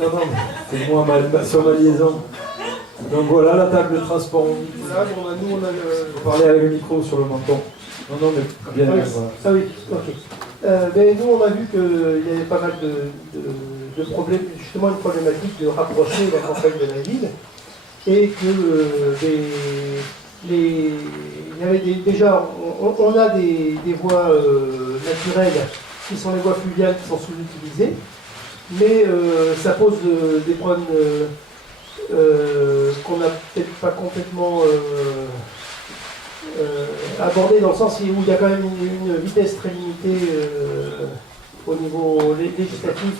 Non, mais c'est moi sur ma liaison. Donc voilà la table de transport. Là, nous, on a Vous parlez avec le micro sur le menton. Non, mais bien. oui. Voilà. Ah oui, ok. Mais nous, on a vu qu'il y avait pas mal de problèmes, justement une problématique de rapprocher la campagne de la ville, et que il y avait déjà, on a des voies naturelles qui sont les voies fluviales qui sont sous-utilisées, mais ça pose des problèmes qu'on n'a peut-être pas complètement abordés, dans le sens où il y a quand même une vitesse très limitée au niveau législatif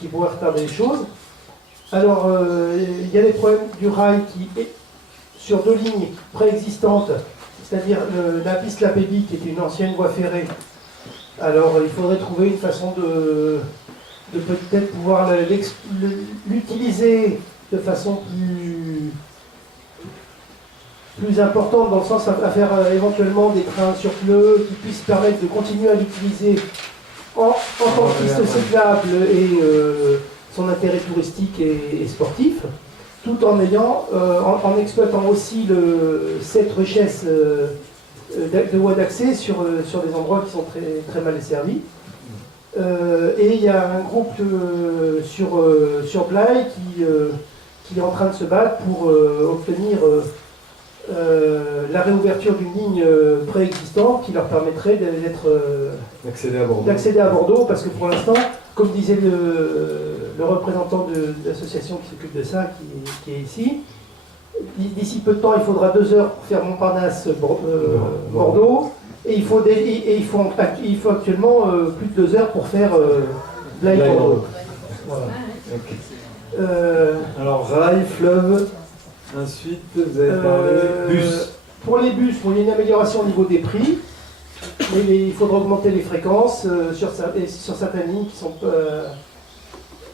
qui pourrait retarder les choses. Alors, il y a des problèmes du rail qui est sur 2 lignes préexistantes, c'est-à-dire la piste Lapéby, qui était une ancienne voie ferrée. Alors, il faudrait trouver une façon de peut-être pouvoir l'utiliser de façon plus importante, dans le sens à faire éventuellement des trains sur pneus qui puissent permettre de continuer à l'utiliser en tant que piste cyclable et son intérêt touristique et sportif, tout en en exploitant aussi cette richesse de voies d'accès sur des endroits qui sont très, très mal desservis. Et il y a un groupe sur Blaye qui est en train de se battre pour obtenir la réouverture d'une ligne préexistante qui leur permettrait d'accéder à Bordeaux, parce que pour l'instant, comme disait le représentant de l'association qui s'occupe de ça, qui est ici, d'ici peu de temps, il faudra 2 heures pour faire Montparnasse-Bordeaux, et il faut actuellement plus de 2 heures pour faire Blaye-Bordeaux. Voilà. Okay. Alors, rail, fleuve, ensuite, vous avez parlé bus. Pour les bus, il y a une amélioration au niveau des prix, mais il faudra augmenter les fréquences sur certaines lignes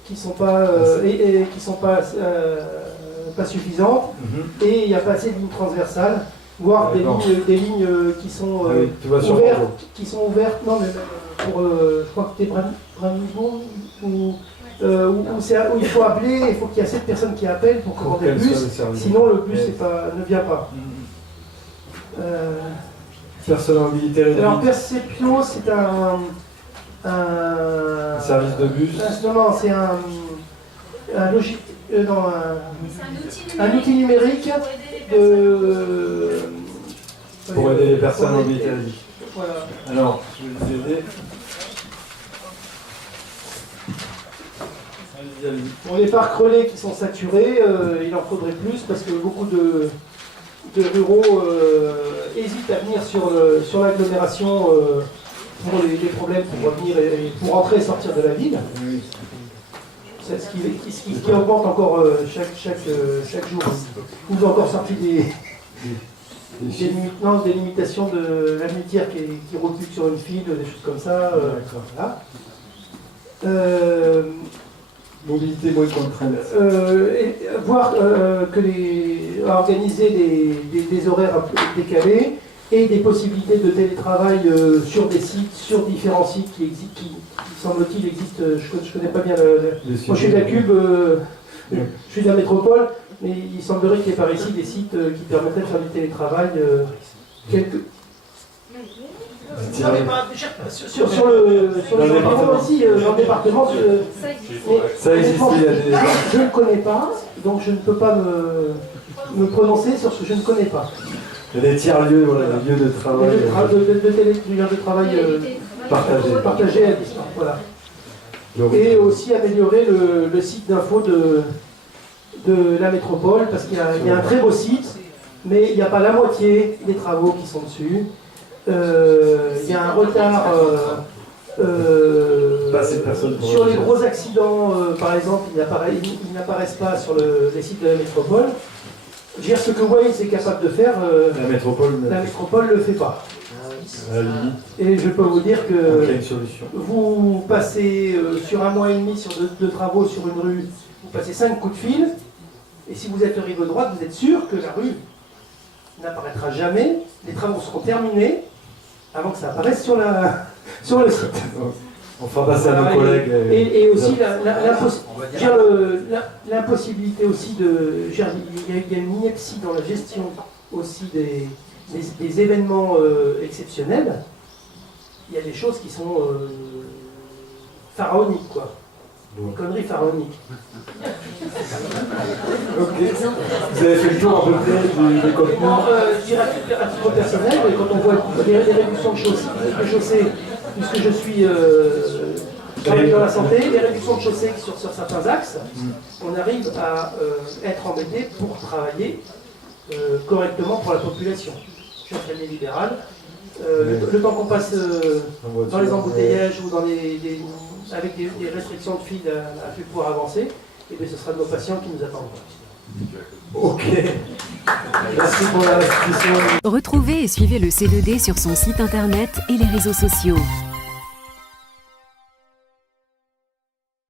qui sont pas suffisantes, et il n'y a pas assez de lignes transversales, voire des lignes qui sont ouvertes, non mais pour, je crois que c'était Brandebourg, où il faut appeler, il faut qu'il y ait assez de personnes qui appellent pour commander le bus, sinon le bus ne vient pas. Personne en mobilité réduite. Alors Percepio, c'est un service de bus. Non, c'est un outil numérique pour aider les personnes en mobilité réduite. Voilà. Alors, je vais vous aider. Pour les parcs relais qui sont saturés, il en faudrait plus, parce que beaucoup de ruraux hésitent à venir sur l'agglomération pour les problèmes pour revenir et pour entrer et sortir de la ville. C'est ce qui augmente encore chaque jour. Vous avez encore sorti des limitations de la muletière qui roule plus sur une file, des choses comme ça. Voilà. Mobilité moins contrainte. Voir organiser des horaires un peu décalés et des possibilités de télétravail sur différents sites qui semble-t-il existent. Je connais pas bien moi je suis de la Cube, je suis de la métropole, mais il semblerait qu'il y ait par ici des sites qui permettraient de faire du télétravail. Sur le département aussi, dans le département, ça existe, je ne connais pas, donc je ne peux pas me prononcer sur ce que je ne connais pas. Il y a des tiers-lieux, voilà, des lieux de travail. De travail partagés à distance, voilà. Et aussi améliorer le site d'info de la métropole, parce qu'il y a un très beau site, mais il n'y a pas la moitié des travaux qui sont dessus. Il y a un retard sur les gros accidents, par exemple, ils n'apparaissent pas sur les sites de la métropole. Je veux dire, ce que Waze est capable de faire, la métropole ne le fait pas. Et je peux vous dire que vous passez sur 1 mois et demi sur de travaux sur une rue, vous passez 5 coups de fil, et si vous êtes rive droite, vous êtes sûr que la rue n'apparaîtra jamais, les travaux seront terminés avant que ça apparaisse sur le site. On fera passer à nos collègues. Et aussi l'impossibilité aussi de... Il y a une ineptie dans la gestion aussi des événements exceptionnels. Il y a des choses qui sont pharaoniques, quoi. Des conneries pharaoniques. Ok. Vous avez fait le tour à peu près des contenus. Je dirais à titre personnel, quand on voit les réductions de chaussée, puisque je suis travaille dans la santé, les réductions de chaussée sur certains axes, on arrive à être embêté pour travailler correctement pour la population. Je suis infirmier libéral. Le temps qu'on passe dans les embouteillages ou avec des restrictions de fil à plus pouvoir avancer, et bien ce sera nos patients qui nous attendent. Ok. Merci pour la restitution. Retrouvez et suivez le C2D sur son site internet et les réseaux sociaux.